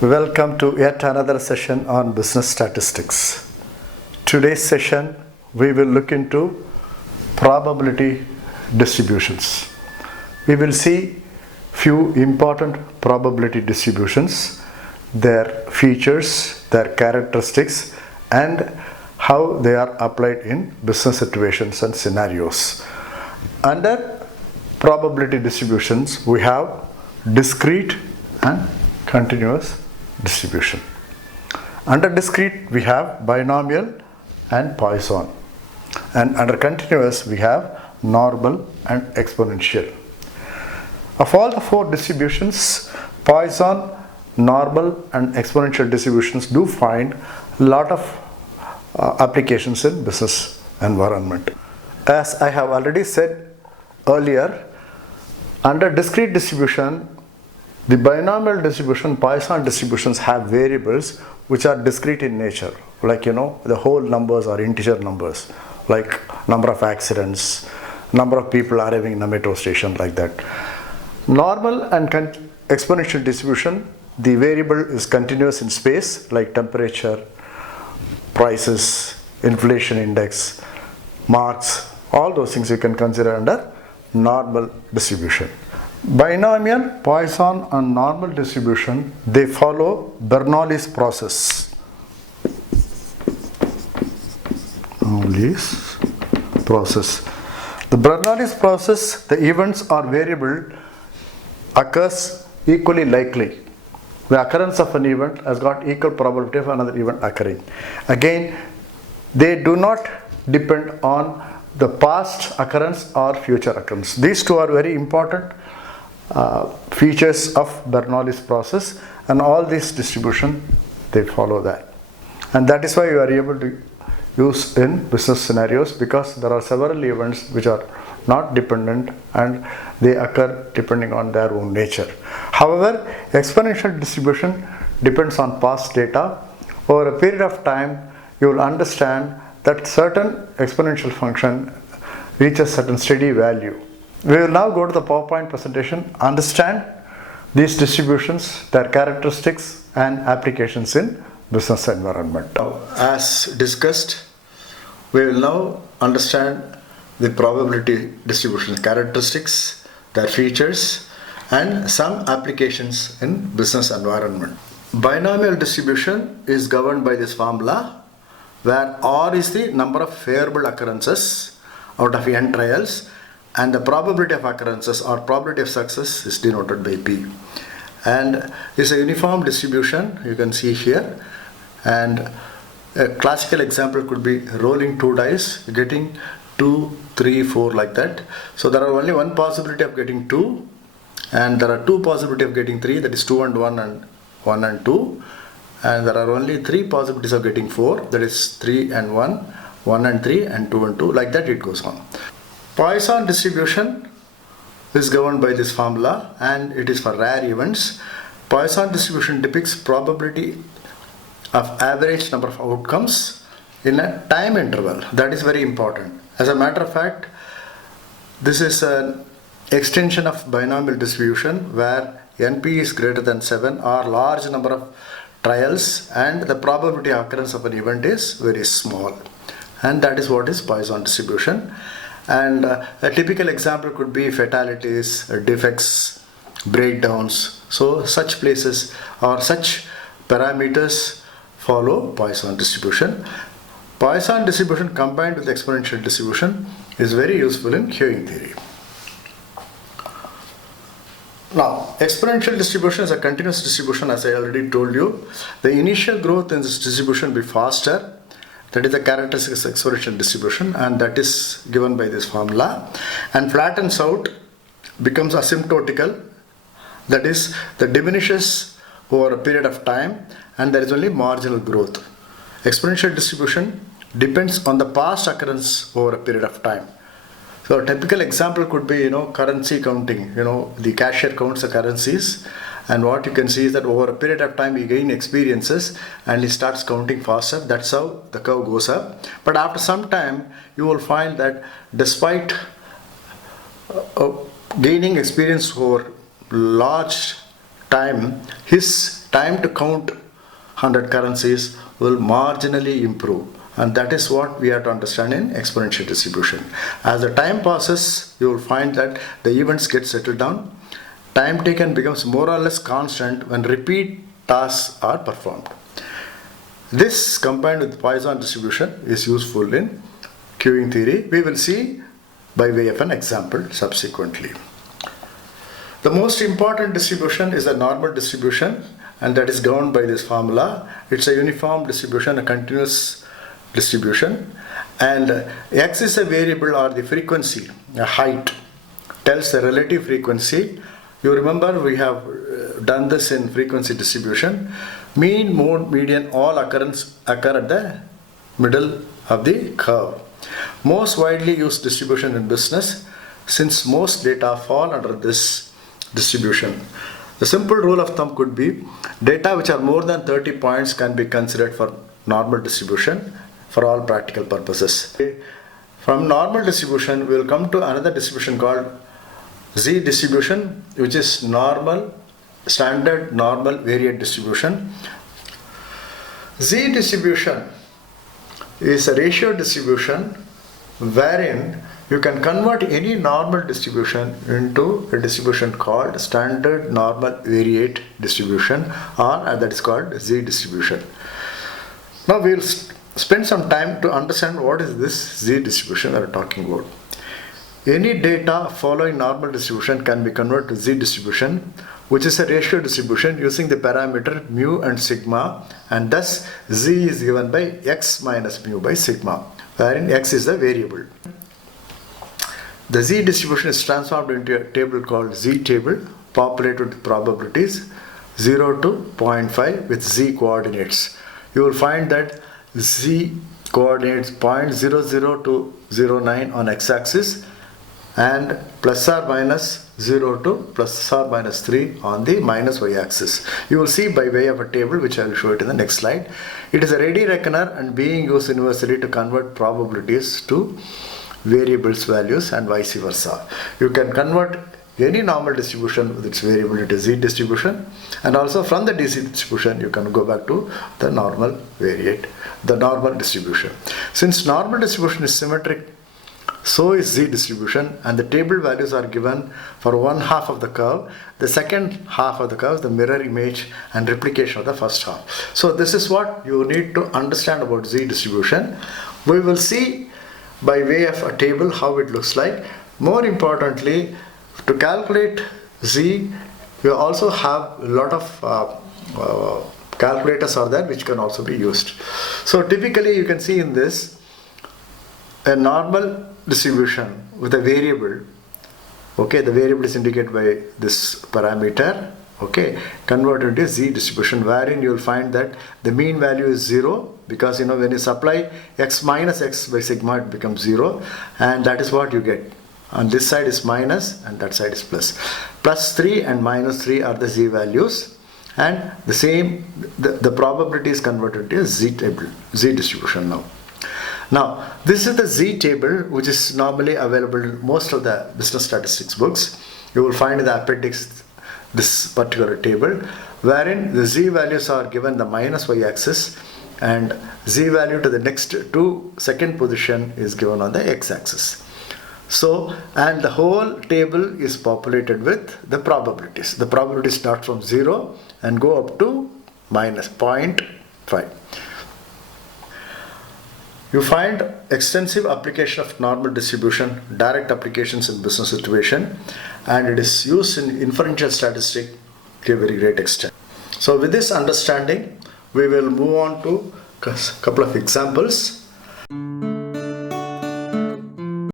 Welcome to yet another session on business statistics. Today's session we will look into probability distributions. We will see few important probability distributions, their features, their characteristics, and how they are applied in business situations and scenarios. Under probability distributions, we have discrete and continuous distribution. Under discrete, we have binomial and Poisson. And under continuous, we have normal and exponential. Of all the four distributions, Poisson, normal and exponential distributions do find a lot of applications in business environment. As I have already said earlier, under discrete distribution, the binomial distribution, Poisson distributions have variables which are discrete in nature, like the whole numbers or integer numbers, like number of accidents, number of people arriving in a metro station, like that. Normal and exponential distribution, the variable is continuous in space, like temperature, prices, inflation index, marks, all those things you can consider under normal distribution. Binomial, Poisson and normal distribution, they follow Bernoulli's process. Bernoulli's process. The Bernoulli's process, the events or variable occurs equally likely. The occurrence of an event has got equal probability of another event occurring. Again, they do not depend on the past occurrence or future occurrence. These two are very important features of Bernoulli's process, and all these distribution they follow that, and that is why you are able to use in business scenarios, because there are several events which are not dependent and they occur depending on their own nature. However, exponential distribution depends on past data. Over a period of time, you will understand that certain exponential function reaches certain steady value. We will now go to the PowerPoint presentation, understand these distributions, their characteristics and applications in business environment. As discussed, we will now understand the probability distribution characteristics, their features and some applications in business environment. Binomial distribution is governed by this formula, where R is the number of favorable occurrences out of n trials, and the probability of occurrences or probability of success is denoted by P. And it's a uniform distribution, you can see here, and a classical example could be rolling two dice, getting 2, 3, 4 like that. So there are only one possibility of getting 2, and there are two possibilities of getting 3, that is 2 and 1 and 1 and 2, and there are only 3 possibilities of getting 4, that is 3 and 1, 1 and 3 and 2 and 2, like that it goes on. Poisson distribution is governed by this formula, and it is for rare events. Poisson distribution depicts probability of average number of outcomes in a time interval. That is very important. As a matter of fact, this is an extension of binomial distribution where NP is greater than 7 or large number of trials and the probability of occurrence of an event is very small, and that is what is Poisson distribution. And a typical example could be fatalities, defects, breakdowns. So such places or such parameters follow Poisson distribution. Poisson distribution combined with exponential distribution is very useful in queuing theory. Now, exponential distribution is a continuous distribution, as I already told you. The initial growth in this distribution will be faster. That is the characteristic of exponential distribution, and that is given by this formula, and flattens out, becomes asymptotical, that is, that diminishes over a period of time and there is only marginal growth. Exponential distribution depends on the past occurrence over a period of time. So a typical example could be currency counting. The cashier counts the currencies, and what you can see is that over a period of time he gains experiences and he starts counting faster. That's how the curve goes up. But after some time you will find that despite gaining experience over large time, his time to count 100 currencies will marginally improve. And that is what we have to understand in exponential distribution. As the time passes, you will find that the events get settled down. Time taken becomes more or less constant when repeat tasks are performed. This combined with Poisson distribution is useful in queuing theory. We will see by way of an example subsequently. The most important distribution is a normal distribution, and that is governed by this formula. It's a uniform distribution, a continuous distribution, and x is a variable or the frequency, a height, tells the relative frequency. You remember we have done this in frequency distribution. Mean, mode, median all occur at the middle of the curve. Most widely used distribution in business, since most data fall under this distribution. The simple rule of thumb could be data which are more than 30 points can be considered for normal distribution for all practical purposes. From normal distribution, we will come to another distribution called Z distribution, which is standard normal variate distribution. Z distribution is a ratio distribution wherein you can convert any normal distribution into a distribution called standard normal variate distribution, or that is called Z distribution. Now we will spend some time to understand what is this Z distribution we are talking about. Any data following normal distribution can be converted to Z distribution, which is a ratio distribution using the parameter mu and sigma, and thus Z is given by x minus mu by sigma, wherein x is the variable. The Z distribution is transformed into a table called Z table, populated with probabilities 0 to 0.5 with Z coordinates. You will find that Z coordinates 0.00 to 0.9 on x-axis and plus or minus 0 to plus or minus 3 on the minus y-axis. You will see by way of a table, which I will show it in the next slide. It is a ready reckoner and being used universally to convert probabilities to variables values and vice versa. You can convert any normal distribution with its variable into Z distribution, and also from the DC distribution you can go back to the normal distribution. Since normal distribution is symmetric, so is Z distribution, and the table values are given for one half of the curve. The second half of the curve is the mirror image and replication of the first half. So this is what you need to understand about Z distribution. We will see by way of a table how it looks like. More importantly, to calculate Z, you also have a lot of calculators are there which can also be used. So typically you can see in this a normal distribution with a variable. Okay, the variable is indicated by this parameter. Okay, converted into Z distribution, wherein you will find that the mean value is 0, because when you supply x minus x by sigma, it becomes 0, and that is what you get. On this side is minus and that side is plus. Plus 3 and minus 3 are the Z values, and the same the probability is converted to a Z table, Z distribution now. Now this is the Z table, which is normally available in most of the business statistics books. You will find in the appendix this particular table, wherein the Z values are given the minus y-axis and Z value to the next second position is given on the x-axis. So, and the whole table is populated with the probabilities. The probabilities start from 0 and go up to minus 0.5. You find extensive application of normal distribution, direct applications in business situation, and it is used in inferential statistics to a very great extent. So with this understanding, we will move on to a couple of examples.